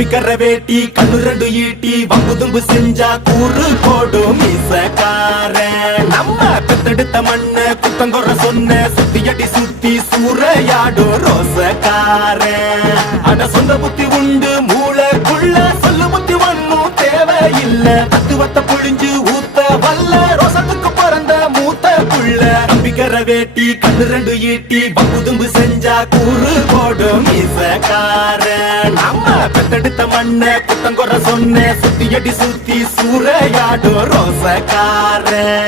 நம்பிக்கற வேட்டி கண்ணு ரெண்டு ஈட்டி வம்புதும்பு செஞ்சா கூறு போடும் மீசக்காரன். நம்ம பெத்தெடுத்த மண்ணு குத்தங்கொற சொன்ன சுத்தியடி சுத்தி சூறையாடும் ரோசக்காரன். அட சொந்த புத்தி உண்டு மூளைக்குள்ள சொல்லு புத்தி ஒண்ணும் தேவையில்ல. தத்துவத்தை புழிஞ்சு ஊத்த வல்ல ரோசத்துக்கு பிறந்த மூத்த புள்ள. நம்பிக்கற வேட்டி கண்ணு ரெண்டு ஈட்டி வம்புதும்பு செஞ்சா கூறு போடும் மீசக்காரன். நம்ம பெத்தெடுத்த மண்ண குத்தங்கொற சொன்ன சுத்தியடி சுத்தி சூறையாடும் ரோசக்காரன்.